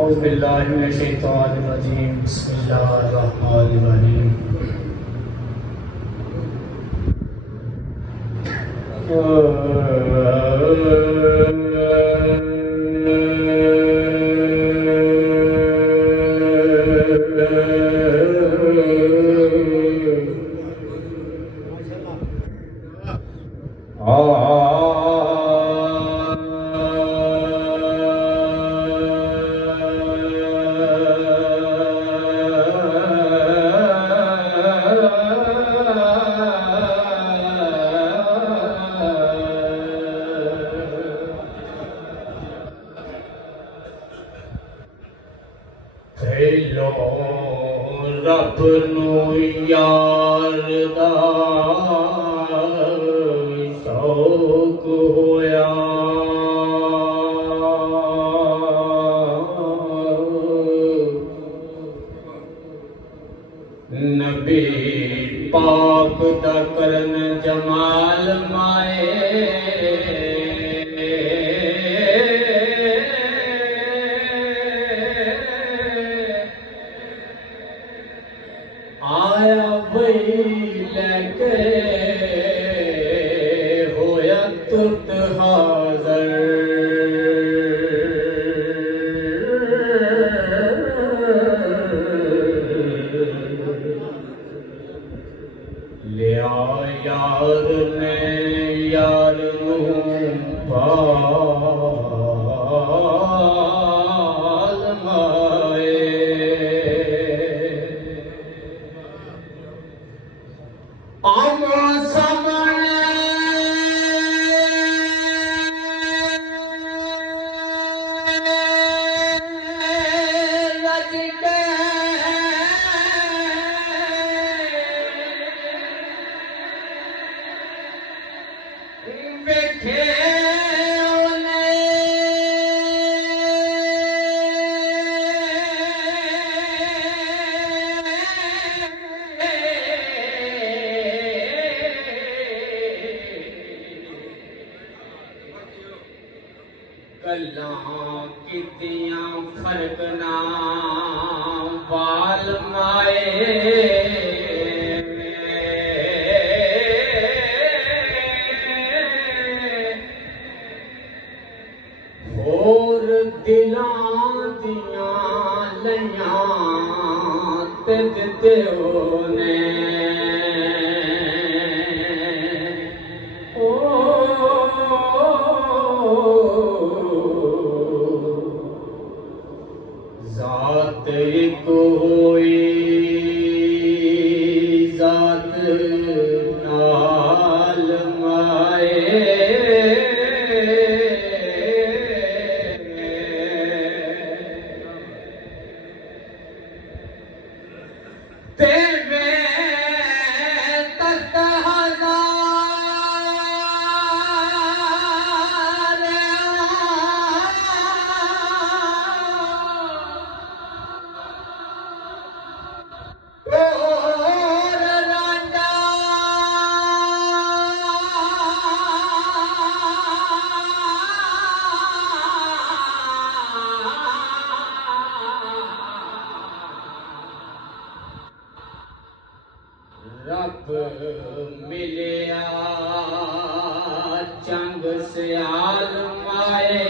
औज़ुबिल्लाहिमिनश्शैतानिर्रजीम बिस्मिल्लाहिर्रहमानिर्रहीम। रब नूं यार दा शौक होया, नबी पाक दा करन जमाल माए, आया बई लेके होया तुर्त हाज़र, लिया यार ने यार नूं पाल माए, आमो सामने लजके बैठे गल्लां कीतियां फर्क ना बाल माए, होर दिलां दियां लइयां ते दिते ओने, ज़ात कोई ज़ात नाल माए, तेरे तख्त रब मिलिया चंग सियाल माए,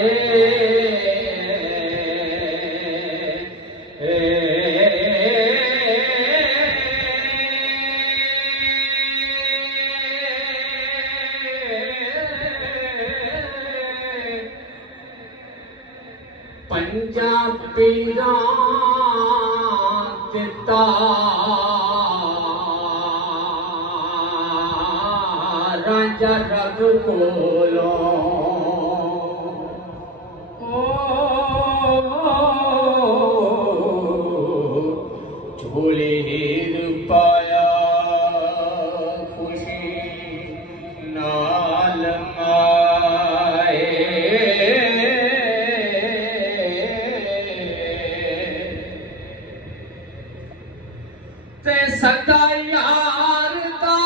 पंजा पीरां दिता राजा रब कोलो, झोली हीर पाया खुशी नाल माए, ते सदा यार दा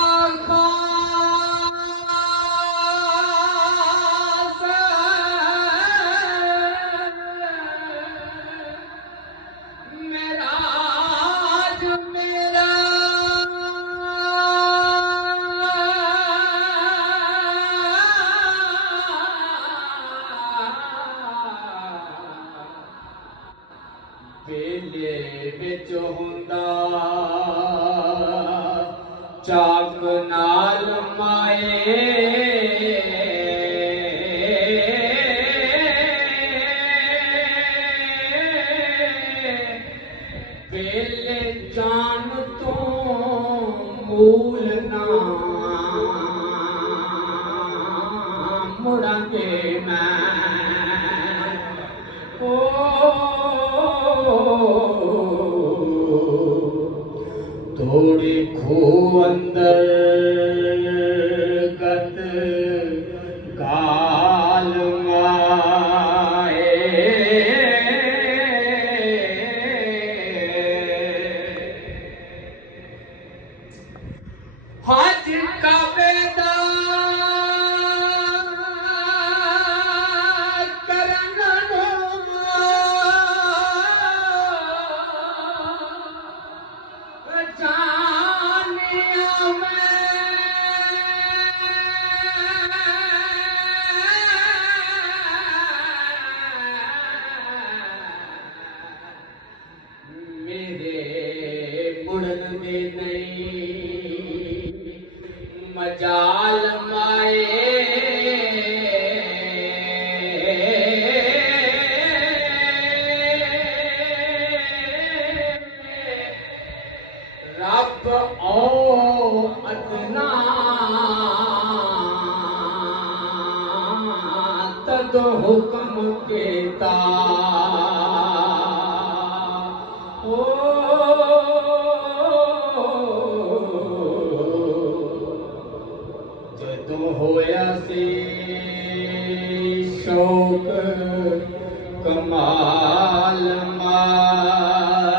ਵੇਲੇ ਵਿੱਚ ਹੁੰਦਾ ਚਾਕ ਨਾਲ ਮਾਏ ਵੇਲੇ ਜਾਨ ਤੋਂ ਮੂਲ ਨਾ ਮੁੜਾਂਗੇ ਮੈਂ थोड़ी खो अंदर गत गाल माए हाथ का बेदा मजाल माए रब ओ अदना तद हुक्म केता जदों होया सी शौक कमाल माए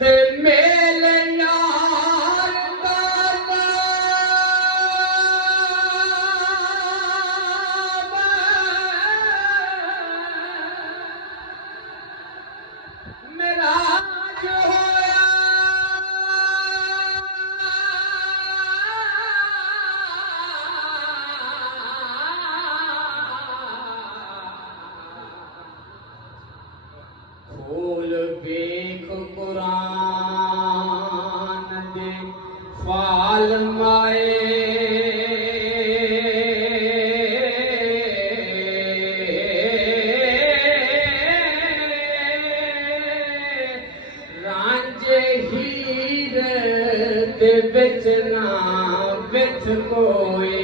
ते मेल यार दा मेरा जो होया खोल बेख कुरान दे फाल माए रांझे हीर दे विच ना विथ कोई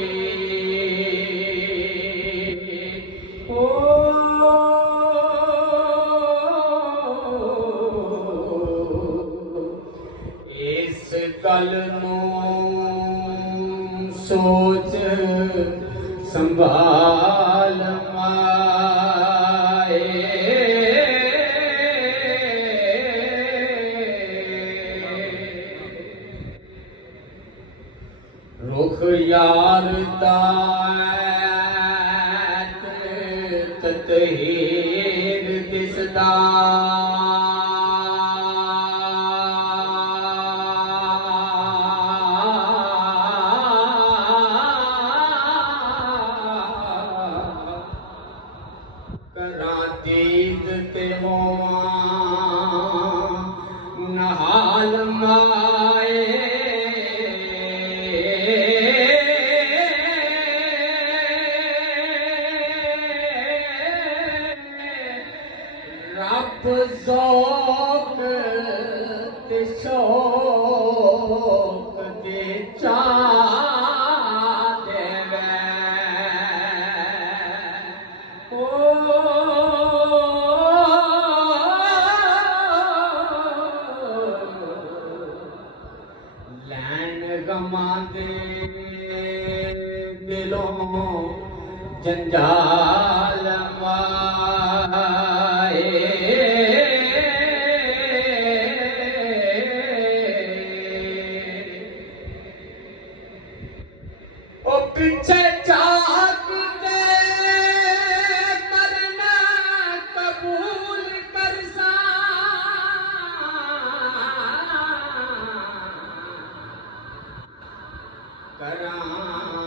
इस गल नूं सोच संभाल माए रुख यार दात ततहीर दिसदा दीद ते होवां नहाल माए रब ज़ौक़ ते शौक़ दे चा देवे लैन गमा दे दिलों जंजाल माए ओ पीछे जाग दे करना कबूल करसा करा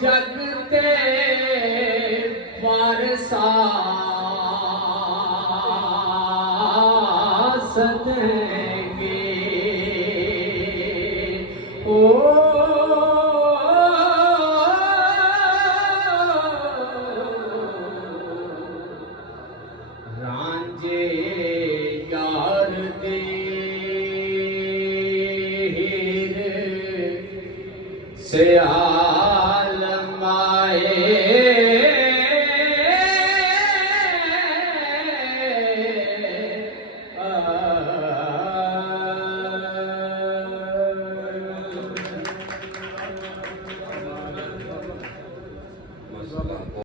जग ते वारसा सदेंगे ओ रांझे यार दे हीर सियाल माए